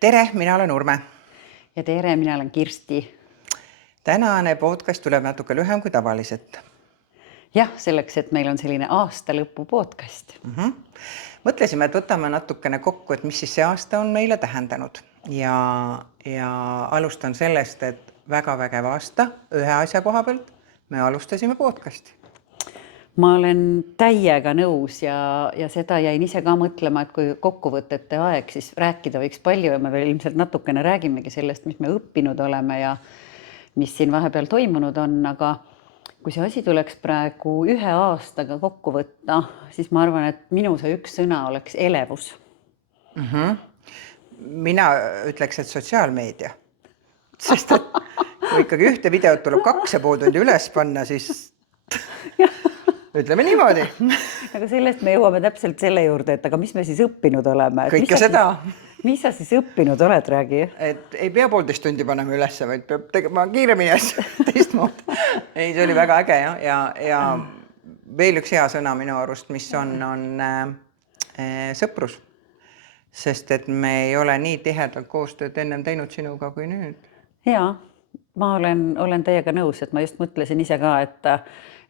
Tere, mina olen Urme. Ja tere, mina olen Kirsti. Tänane podcast tuleb natuke lühem kui tavaliselt. Jah, selleks, et meil on selline aasta lõpu podcast. Mõtlesime, et võtame natukene kokku, et mis siis see aasta on meile tähendanud. Ja alustan sellest, et väga vägev aasta ühe asja koha pealt me alustasime podcasti. Ma olen täiega nõus ja seda jäin ise ka mõtlema, et kui kokkuvõtete aeg, siis rääkida võiks palju ja me veel ilmselt natukene räägimegi sellest, mis me õppinud oleme ja mis siin vahepeal toimunud on, aga kui see asi tuleks praegu ühe aastaga kokku võtta, siis ma arvan, et minu see üks sõna oleks elevus. Mina ütleks, et sotsiaalmeedia. Sest et kui ikkagi ühte videot tuleb 2,5 tundi üles panna, siis ütleme niimoodi. Aga sellest me jõuame täpselt selle juurde, et aga mis me siis õppinud oleme? Kõike seda. Mis sa siis õppinud oled, räägi? Et ei pea 1,5 tundi panema ülesse, vaid peab tegema kiiremini asja teistmoodi. Ei, see oli väga äge ja veel üks hea sõna minu arust, mis on sõprus. Sest et me ei ole nii tihedalt koostööd ennem teinud sinuga kui nüüd. Jaa, ma olen teiega nõus, et ma just mõtlesin ise ka,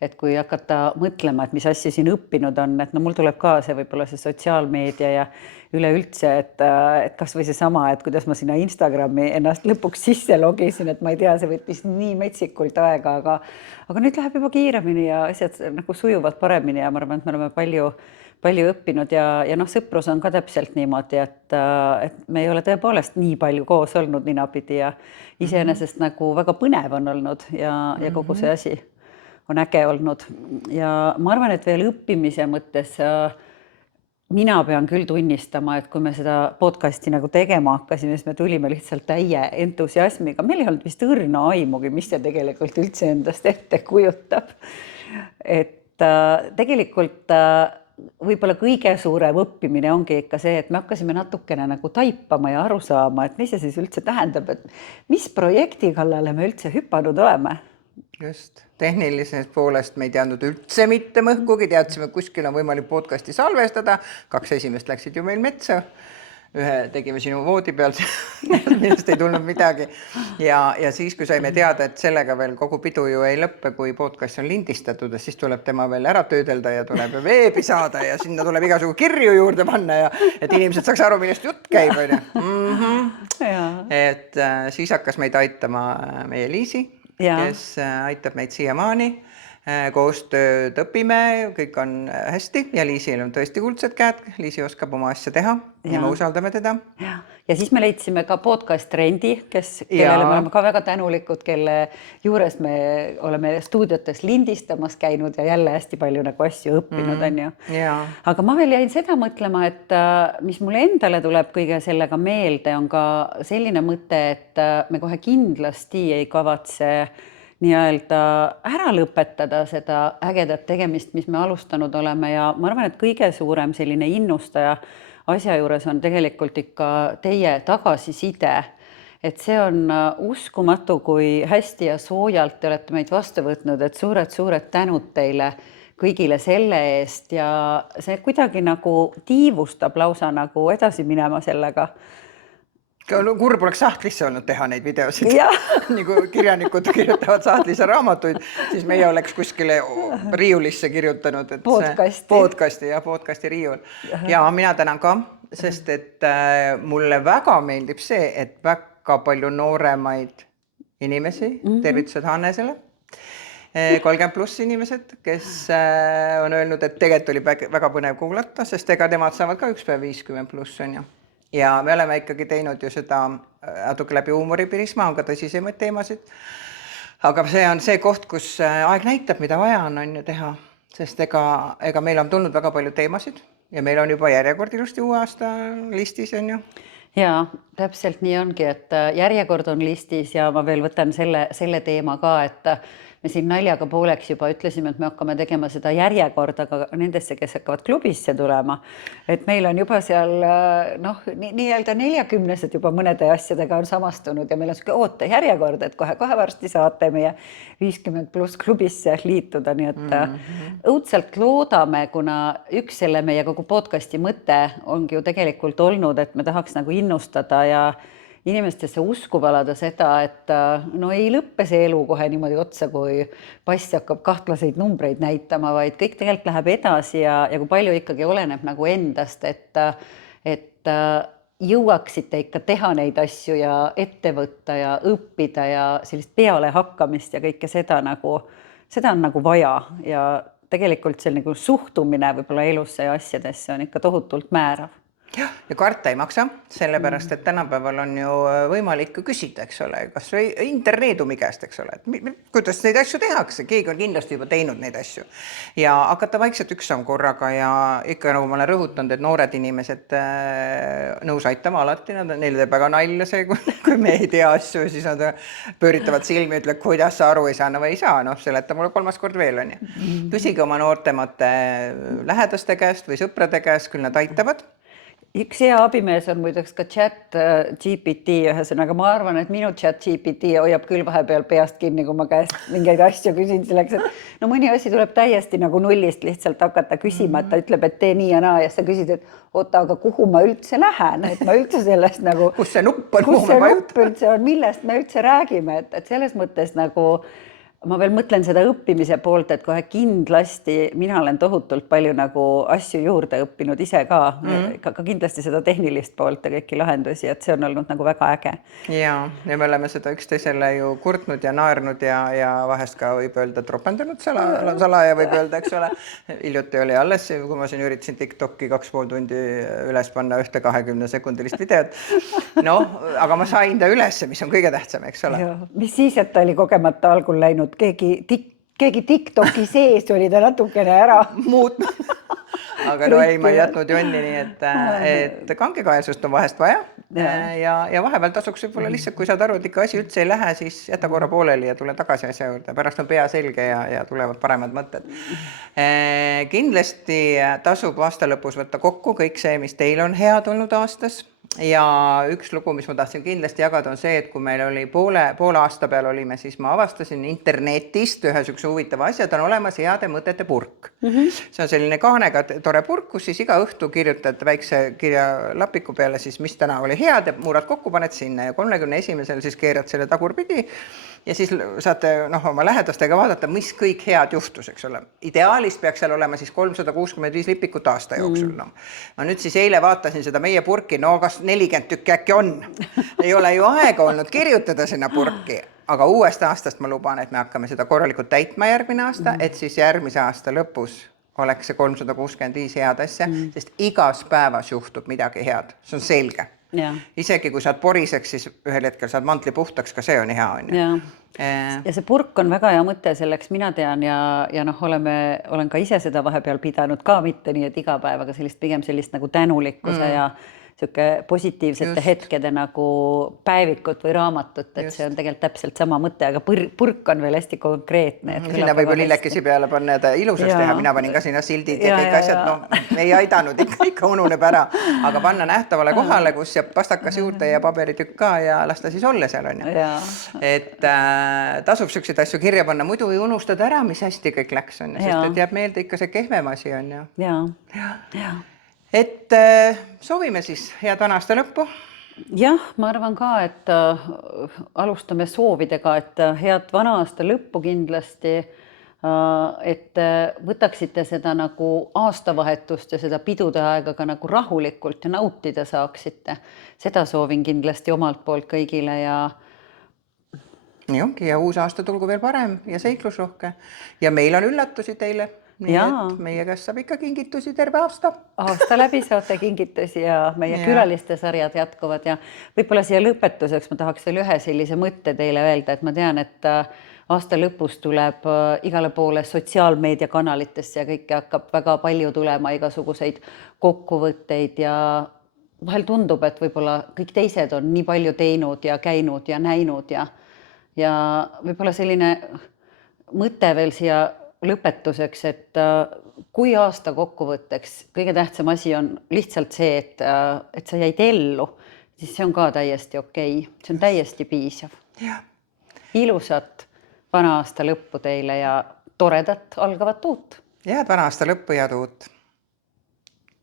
et kui hakata mõtlema, et mis asja siin õppinud on, et no mul tuleb ka see võib-olla see sotsiaalmeedia ja üleüldse, et kas või see sama, et kuidas ma sinna Instagrami ennast lõpuks sisse logisin, et ma ei tea, see võttis nii metsikult aega, aga nüüd läheb juba kiiremini ja asjad nagu sujuvad paremini ja ma arvan, et me oleme palju õppinud ja sõprus on ka täpselt niimoodi, et me ei ole tõepoolest nii palju koos olnud ninapidi ja iseenesest nagu väga põnev on olnud ja kogu see asi on äge olnud. Ja ma arvan, et veel õppimise mõttes mina pean küll tunnistama, et kui me seda podcasti nagu tegema hakkasime, siis me tulime lihtsalt täie entusiasmiga. Meil ei olnud vist õrna aimugi, mis see tegelikult üldse endast ette kujutab. Et tegelikult võib-olla kõige suurem õppimine ongi ikka see, et me hakkasime natukene nagu taipama ja aru saama, et mis see siis üldse tähendab, et mis projekti kallale me üldse hüpanud oleme. Just. Tehnilisest poolest me ei teadnud üldse mitte mõhkugi, teadsime, kuskil on võimalik podcasti salvestada. 2 esimest läksid ju meil metsa. Ühe tegime sinu voodi peal, millest ei tulnud midagi. Ja siis, kui saime teada, et sellega veel kogu pidu ju ei lõppe, kui podcast on lindistatud, siis tuleb tema veel ära töödelda ja tuleb veebi saada ja sinna tuleb igasugu kirju juurde panna ja et inimesed saaks aru, millest jutt käib. Et siis hakkas meid aitama meie Liisi, kes aitab meid siiamaani. Koostööd õpime, kõik on hästi ja Liisil on tõesti kuldsed käed. Liisi oskab oma asja teha ja me usaldame teda. Ja siis me leidsime ka podcast Rendi, kellele me oleme ka väga tänulikud, kelle juures me oleme stuudiotes lindistamas käinud ja jälle hästi palju nagu asju õppinud on ju. Aga ma veel jäin seda mõtlema, et mis mulle endale tuleb kõige sellega meelde, on ka selline mõte, et me kohe kindlasti ei kavatse nii-öelda ära lõpetada seda ägedat tegemist, mis me alustanud oleme ja ma arvan, et kõige suurem selline innustaja asja juures on tegelikult ikka teie tagasiside. Et see on uskumatu, kui hästi ja soojalt te olete meid vastu võtnud, et suured tänud teile kõigile selle eest ja see kuidagi nagu tiivustab lausa nagu edasi minema sellega. Kurb oleks sahtlisse olnud teha neid videosid. Nii kui kirjanikud kirjutavad sahtlisse raamatuid, siis meie oleks kuskile riiulisse kirjutanud. Podcasti riiul. Ja mina tänan ka, sest et mulle väga meeldib see, et väga palju nooremaid inimesi, tervitused Hannesele, 30+ inimesed, kes on öelnud, et tegelikult oli väga põnev kuulata, sest ega temad saavad ka üks päev 50+ on ju. Ja me oleme ikkagi teinud ju seda natuke läbi huumoripirisma, on ka tõsisemaid teemasid. Aga see on see koht, kus aeg näitab, mida vaja on ju teha, sest ega meil on tulnud väga palju teemasid ja meil on juba järjekord ilusti uue aasta listis on ju. Jaa, täpselt nii ongi, et järjekord on listis ja ma veel võtan selle teema ka, et me siin naljaga pooleks juba ütlesime, et me hakkame tegema seda järjekorda ka nendesse, kes hakkavad klubisse tulema. Et meil on juba seal noh, nii-öelda 40-sed juba mõnede asjadega on samastunud ja meil on selline ootejärjekord, et kohe varsti saate meie 50+ klubisse liituda, nii et õudselt loodame, kuna üks selle meie kogu podcasti mõte ongi ju tegelikult olnud, et me tahaks nagu innustada ja inimestesse usku valada seda, et no ei lõppe see elu kohe niimoodi otsa, kui pass hakkab kahtlaseid numbreid näitama, vaid kõik tegelikult läheb edasi ja kui palju ikkagi oleneb nagu endast, et jõuaksite ikka teha neid asju ja ette võtta ja õppida ja sellist peale hakkamist ja kõike seda on nagu vaja ja tegelikult see nagu suhtumine võib-olla elusse ja asjadesse on ikka tohutult määrav. Ja karta ei maksa, sellepärast, et tänapäeval on ju võimalik küsida, eks ole, kas või interneedumi käest, eks ole, et kuidas neid asju tehakse, keegi on kindlasti juba teinud neid asju ja hakata vaikselt üks samm korraga ja ikka nagu ma olen rõhutanud, et noored inimesed nõus aitama alati, neile teeb väga nalja see, kui me ei tea asju, siis nad pööritavad silmi ja ütlevad, kuidas sa aru ei saa, no või ei saa, noh, seleta mulle 3. kord veel on ju. Küsige oma noortemate lähedaste käest või sõprade käest, küll nad aitavad. Üks hea abimees on muideks ka ChatGPT, ühesõnaga ma arvan, et minu ChatGPT hoiab küll vahepeal peast kinni, kui ma käest mingeid asju küsin selleks, et no mõni asi tuleb täiesti nagu nullist lihtsalt hakata küsima, et ta ütleb, et tee nii ja naa ja sa küsid, et oota, aga kuhu ma üldse lähen, et ma üldse sellest nagu kus see nupp on, kus see nupp üldse on, millest me üldse räägime, et selles mõttes nagu ma veel mõtlen seda õppimise poolt, et kohe kindlasti mina olen tohutult palju nagu asju juurde õppinud ise ka kindlasti seda tehnilist poolt ja kõiki lahendusi, et see on olnud nagu väga äge. Ja me oleme seda üksteisele ju kurtnud ja naernud ja vahest ka võib öelda tropendanud salaja võib öelda, eks ole. Hiljuti oli alles, kui ma siin üritasin TikToki 2,5 tundi üles panna ühte 20-sekundilist videot. Noh, aga ma sain ta üles, mis on kõige tähtsam, eks ole. Mis siis, et ta oli kogemata algul läinud keegi TikToki sees oli ta natukene ära muutnud. Aga no ei, ma ei jätnud jonni, nii et kangekaelsust on vahest vaja ja vahepeal tasuks võib-olla lihtsalt, kui saad aru, et ikka asi üldse ei lähe, siis jäta korra pooleli ja tule tagasi asja juurde. Pärast on pea selge ja tulevad paremad mõtted. Kindlasti tasub aasta lõpus võtta kokku kõik see, mis teil on head olnud aastas. Ja üks lugu, mis ma tahtsin kindlasti jagada, on see, et kui meil oli poole aasta peal olime, siis ma avastasin internetist ühe sükse huvitava asja, ta on olemas heade mõtete purk. See on selline kaanega tore purk, kus siis iga õhtu kirjutad väikse kirjalapiku peale, siis mis täna oli head ja murad kokku, paned sinna ja 31. siis keerad selle tagurpidi ja siis saate oma lähedastega vaadata, mis kõik head juhtus, eks ole. Ideaalist peaks seal olema siis 365 lipikut aasta jooksul. Ma nüüd siis eile vaatasin seda meie purki, no kas 40 tükki äkki on. Ei ole ju aega olnud kirjutada sinna purki, aga uuest aastast ma luban, et me hakkame seda korralikult täitma järgmine aasta, et siis järgmise aasta lõpus oleks see 365 head asja, sest igas päevas juhtub midagi head. See on selge. Ja. Isegi kui saad poriseks, siis ühel hetkel saad mantli puhtaks, ka see on hea. Ja see purk on väga hea mõte selleks, mina tean ja olen ka ise seda vahepeal pidanud ka mitte nii, et iga päev, aga pigem sellist nagu tänulikkuse ja positiivsete hetkede nagu päevikut või raamatut, et see on tegelikult täpselt sama mõte, aga purk on veel hästi konkreetne. Sinna võib ju lillekesi peale panna ja ilusaks teha, mina panin ka sinna sildid ja kõik asjad, ei aidanud, ikka ununeb ära, aga panna nähtavale kohale, kus jääb pastakas juurde ja paberitükk ka ja lasta siis olla seal on ju. Et tasub selliseid asju kirja panna, muidu ei unustad ära, mis hästi kõik läks on, sest et jääb meelde ikka see kehvem asi on ju. Ja. Et soovime siis head vana-aasta lõppu. Jah, ma arvan ka, et alustame soovidega, et head vana-aasta lõppu kindlasti, et võtaksite seda nagu aastavahetust ja seda pidude aega ka nagu rahulikult ja nautida saaksite. Seda soovin kindlasti omalt poolt kõigile ja nii ongi ja uus aasta tulgu veel parem ja seiklusrohke ja meil on üllatusi teile. Nii et meie käest saab ikka kingitusi terve aasta. Aasta läbi saate kingitusi ja meie külaliste sarjad jätkuvad ja võib-olla siia lõpetuseks ma tahaks veel ühe sellise mõtte teile öelda, et ma tean, et aasta lõpus tuleb igale poole sotsiaalmeediakanalitesse ja kõike hakkab väga palju tulema igasuguseid kokkuvõtteid ja vahel tundub, et võib-olla kõik teised on nii palju teinud ja käinud ja näinud ja võib-olla selline mõte veel siia lõpetuseks, et kui aasta kokkuvõtteks kõige tähtsam asi on lihtsalt see, et sa jäid ellu, siis see on ka täiesti okei. See on täiesti piisav. Ilusat vana aasta lõppu teile ja toredat algavat uut. Head vana aasta lõppu ja uut.